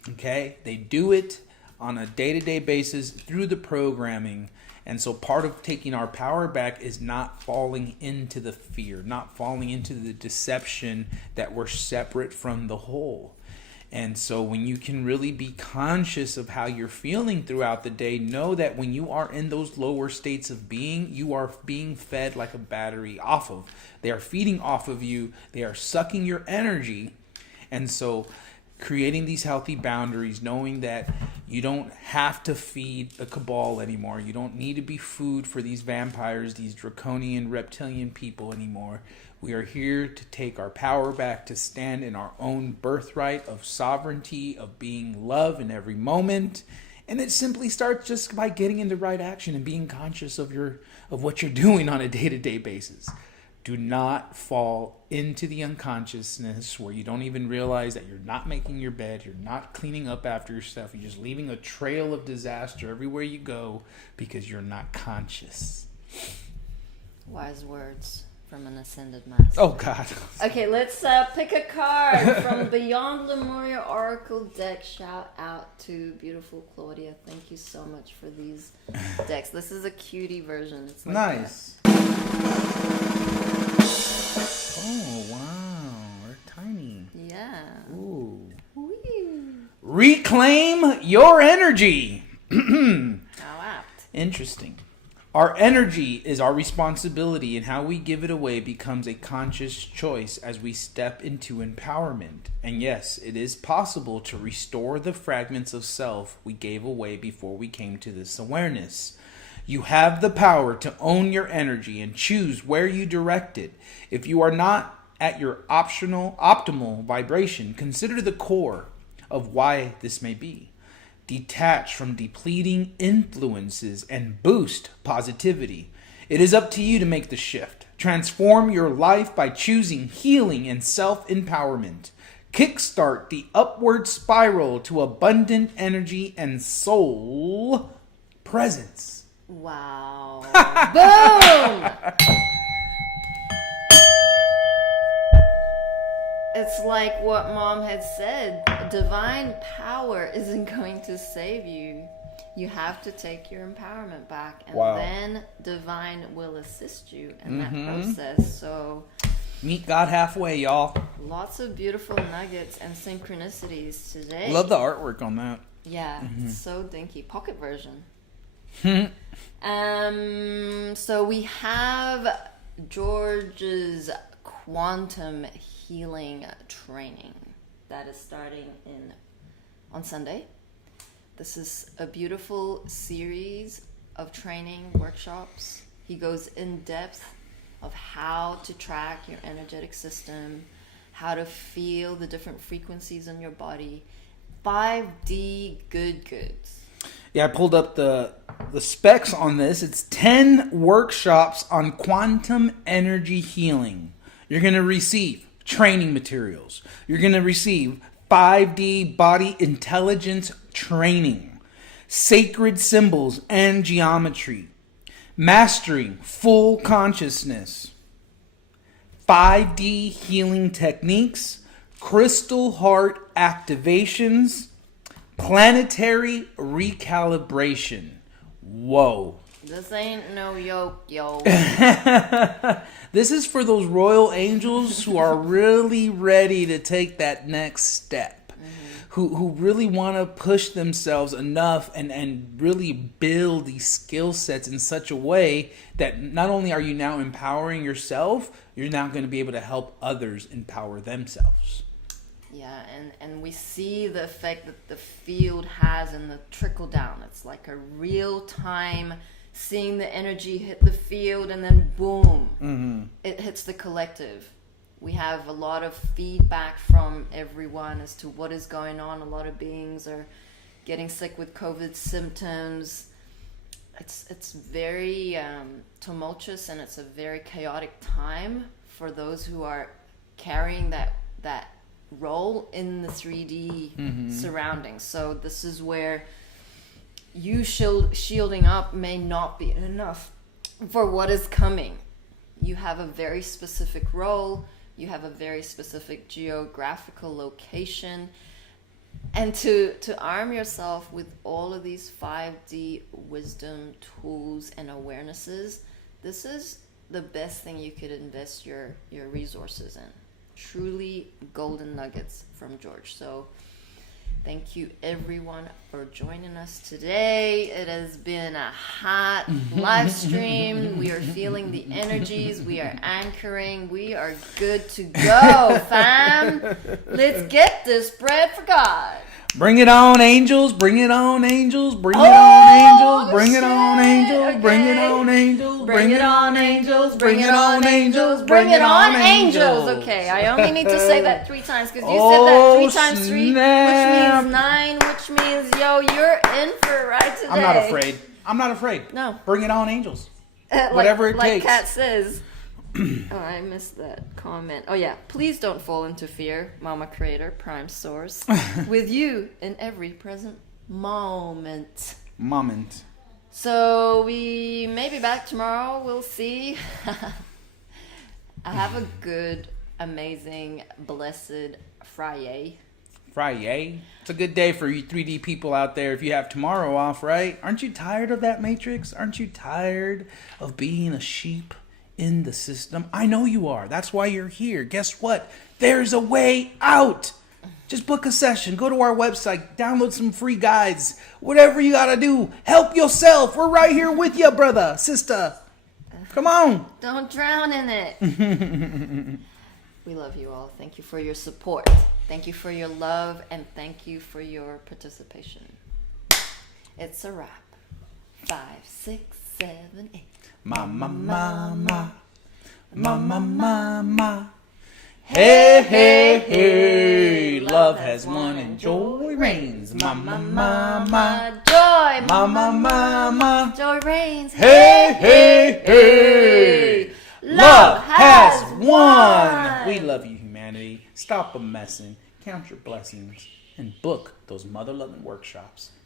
Okay? They do it on a day-to-day basis through the programming. And so part of taking our power back is not falling into the fear, not falling into the deception that we're separate from the whole. And so when you can really be conscious of how you're feeling throughout the day, know that when you are in those lower states of being, you are being fed like a battery off of. They are feeding off of you. They are sucking your energy. And so creating these healthy boundaries, knowing that you don't have to feed the cabal anymore. You don't need to be food for these vampires, these draconian reptilian people anymore. We are here to take our power back, to stand in our own birthright of sovereignty, of being love in every moment. And it simply starts just by getting into right action and being conscious of what you're doing on a day-to-day basis. Do not fall into the unconsciousness where you don't even realize that you're not making your bed, you're not cleaning up after yourself, you're just leaving a trail of disaster everywhere you go because you're not conscious. Wise words from an ascended master. Oh, God. Okay, let's pick a card from Beyond Lemuria Oracle deck. Shout out to beautiful Claudia. Thank you so much for these decks. This is a cutie version. It's like nice. Oh, wow. They're tiny. Yeah. Ooh. Wee. Reclaim your energy. How apt. Interesting. Our energy is our responsibility, and how we give it away becomes a conscious choice as we step into empowerment. And yes, it is possible to restore the fragments of self we gave away before we came to this awareness. You have the power to own your energy and choose where you direct it. If you are not at your optimal vibration, consider the core of why this may be. Detach from depleting influences and boost positivity. It is up to you to make the shift. Transform your life by choosing healing and self-empowerment. Kickstart the upward spiral to abundant energy and soul presence. Wow. Boom! It's like what Mom had said. Divine power isn't going to save you. You have to take your empowerment back, and then divine will assist you in that process. So meet God halfway, y'all. lots of beautiful nuggets and synchronicities today. Love the artwork on that. Yeah, it's so dinky. Pocket version. So we have George's quantum healing training that is starting on Sunday. This is a beautiful series of training workshops. He goes in depth of how to track your energetic system, how to feel the different frequencies in your body. 5D goods. Yeah, I pulled up the specs on this. It's 10 workshops on quantum energy healing. You're going to receive training materials. You're going to receive 5D body intelligence training, sacred symbols and geometry, mastering full consciousness, 5D healing techniques, crystal heart activations, planetary recalibration. Whoa. This ain't no yoke, yo. This is for those royal angels who are really ready to take that next step, who really want to push themselves enough and really build these skill sets in such a way that not only are you now empowering yourself, you're now going to be able to help others empower themselves. Yeah, and we see the effect that the field has in the trickle down. It's like a real time seeing the energy hit the field, and then boom, it hits the collective. We have a lot of feedback from everyone as to what is going on. A lot of beings are getting sick with COVID symptoms. It's very tumultuous, and it's a very chaotic time for those who are carrying that role in the 3D surroundings. So this is where you shielding up may not be enough for what is coming. You have a very specific role. You have a very specific geographical location. And to arm yourself with all of these 5D wisdom tools and awarenesses, this is the best thing you could invest your resources in. Truly golden nuggets from George. So thank you everyone for joining us today. It has been a hot live stream. We are feeling the energies. We are anchoring. We are good to go, fam. Let's get this bread for God. Bring it on, angels. Bring it on, angels. Bring it on, angels. Bring it on, angels. Okay. Bring it on, angels. Bring it on, angels. Bring it on, angels. Bring it on, angels. Okay, I only need to say that 3 times because you said that 3 times 3, snap. which means 9, which means, yo, you're in for it right today. I'm not afraid. I'm not afraid. No. Bring it on, angels. Whatever it takes. Like Kat says. Oh, I missed that comment. Oh, yeah. Please don't fall into fear, Mama Creator, Prime Source, with you in every present moment. So we may be back tomorrow. We'll see. Have a good, amazing, blessed Friday. It's a good day for you 3D people out there if you have tomorrow off, right? Aren't you tired of that Matrix? Aren't you tired of being a sheep in the system? I know you are. That's why you're here. Guess what? There's a way out. Just book a session. Go to our website. Download some free guides. Whatever you got to do. Help yourself. We're right here with you, brother, sister. Come on. Don't drown in it. We love you all. Thank you for your support. Thank you for your love. And thank you for your participation. It's a wrap. 5, 6, 7, 8. Mama, mama, mama, mama. Hey, hey, hey. Love has won and joy reigns. Mama, mama. Joy. Mama, mama. Joy reigns. Hey, hey, hey. Love has won. We love you, humanity. Stop a messing. Count your blessings. And book those mother-loving workshops.